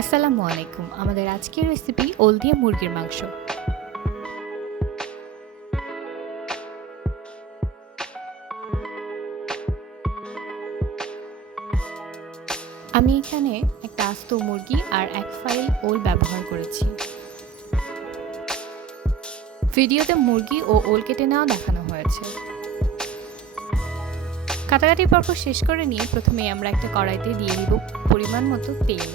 আসসালামু আলাইকুম। আমাদের আজকের রেসিপি ওল দিয়ে মুরগির মাংস। আমি এখানে একটা আস্ত মুরগি আর এক ফাইল ওল ব্যবহার করেছি। ভিডিওতে মুরগি ও ওল কেটে নেওয়া দেখানো হয়েছে। কাটাকাটি পর্ব শেষ করে নিয়ে প্রথমে আমরা একটা কড়াইতে দিয়ে দিব পরিমাণ মতো তেল।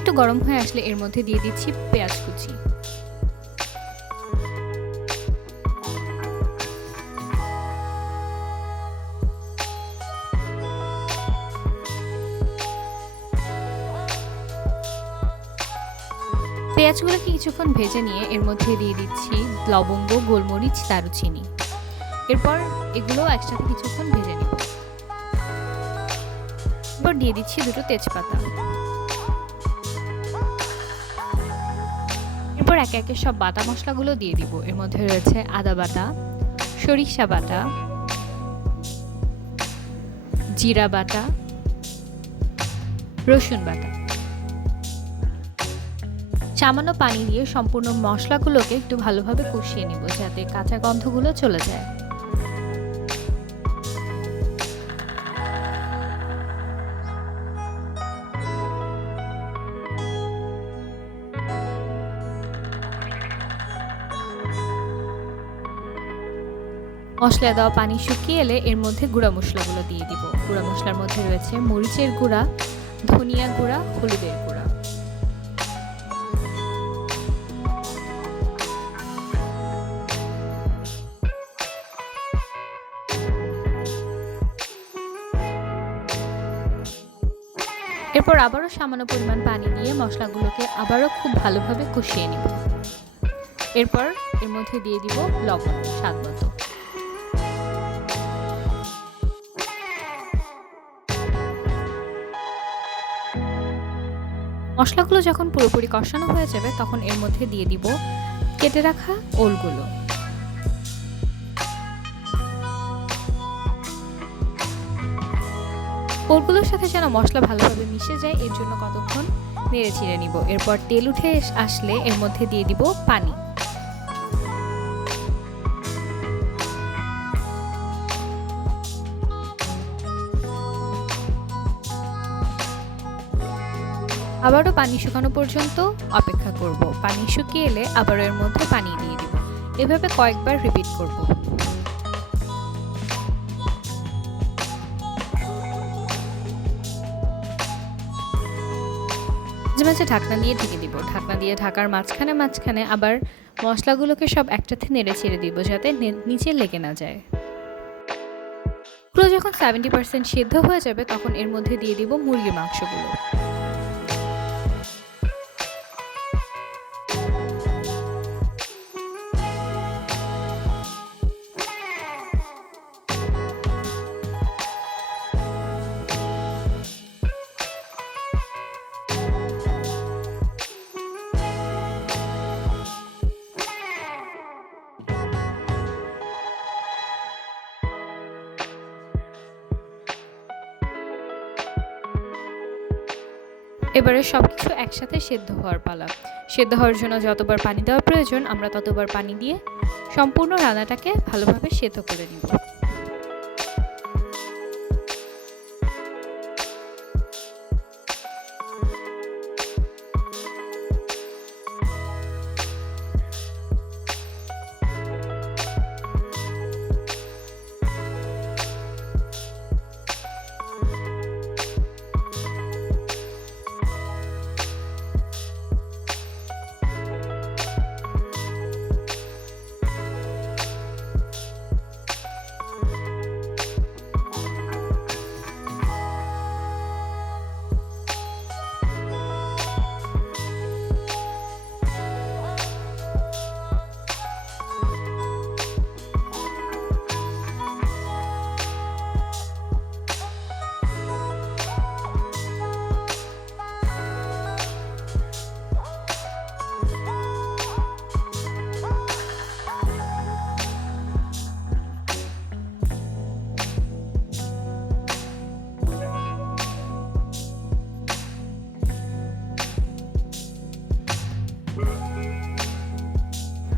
একটু গরম হয়ে আসলে এর মধ্যে দিয়ে দিচ্ছি পেঁয়াজ কুচি। পেঁয়াজগুলোকে কিছুক্ষণ ভেজে নিয়ে এর মধ্যে দিয়ে দিচ্ছি লবঙ্গ, গোলমরিচ, দারুচিনি। এরপর এগুলো একসাথে কিছুক্ষণ ভেজে নিব। এরপর দিয়ে দিচ্ছি দুটো তেজপাতা। এরপর একে একে সব বাটা মশলাগুলো দিয়ে দিব। এর মধ্যে রয়েছে আদা বাটা, সরিষা বাটা, জিরা বাটা, রসুন বাটা। সামান্য পানি দিয়ে সম্পূর্ণ মশলাগুলোকে একটু ভালোভাবে কষিয়ে নিব যাতে কাঁচা গন্ধগুলো চলে যায়। মশলা দেওয়া পানি শুকিয়ে এলে এর মধ্যে গুঁড়া মশলাগুলো দিয়ে দিব। গুঁড়া মশলার মধ্যে রয়েছে মরিচের গুঁড়া, ধনিয়া গুঁড়া, হলুদের গুঁড়া। এরপর আবারও সামান্য পরিমাণ পানি দিয়ে মশলাগুলোকে আবারও খুব ভালোভাবে কষিয়ে নিব। এরপর এর মধ্যে দিয়ে দিব লবণ, স্বাদ মতো। মশলাগুলো যখন পুরোপুরি কষানো হয়ে যাবে, তখন এর মধ্যে দিয়ে দিব কেটে রাখা ওলগুলো। ওলগুলোর সাথে যেন মশলা ভালোভাবে মিশে যায়, এর জন্য কতক্ষণ নেড়ে চিড়ে নিব। এরপর তেল উঠে আসলে এর মধ্যে দিয়ে দিব পানি। আবারও পানি শুকানো পর্যন্ত অপেক্ষা করব। পানি শুকিয়ে এলে আবারও এর মধ্যে পানি দিয়ে দিব। এভাবে কয়েকবার রিপিট করব। মাঝে মাঝে ঢাকনা দিয়ে ঢেকে দিব। ঢাকনা দিয়ে ঢাকার মাঝখানে মাঝখানে আবার মশলাগুলোকে সব একটাতে নেড়ে ছেড়ে দিব যাতে নিচে লেগে না যায়। পুরো যখন সেভেন্টি পার্সেন্ট সিদ্ধ হয়ে যাবে তখন এর মধ্যে দিয়ে দিব মুরগির মাংসগুলো। এবারে সব কিছু একসাথে সেদ্ধ হওয়ার পালা। সেদ্ধ হওয়ার জন্য যতবার পানি দেওয়া প্রয়োজন, আমরা ততবার পানি দিয়ে সম্পূর্ণ রান্নাটাকে ভালোভাবে সেদ্ধ করে নিব।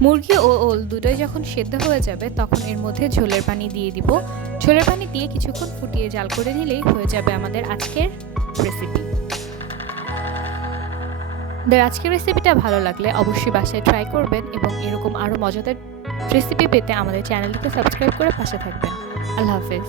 মুরগি ও ওল দুটোই যখন সেদ্ধ হয়ে যাবে, তখন এর মধ্যে ঝোলের পানি দিয়ে দিব। ঝোলের পানি দিয়ে কিছুক্ষণ ফুটিয়ে জাল করে নিলেই হয়ে যাবে আমাদের আজকের রেসিপি আমাদের আজকের রেসিপিটা ভালো লাগলে অবশ্যই বাসায় ট্রাই করবেন এবং এরকম আরও মজাদার রেসিপি পেতে আমাদের চ্যানেলটিকে সাবস্ক্রাইব করে পাশে থাকবেন। আল্লাহ হাফেজ।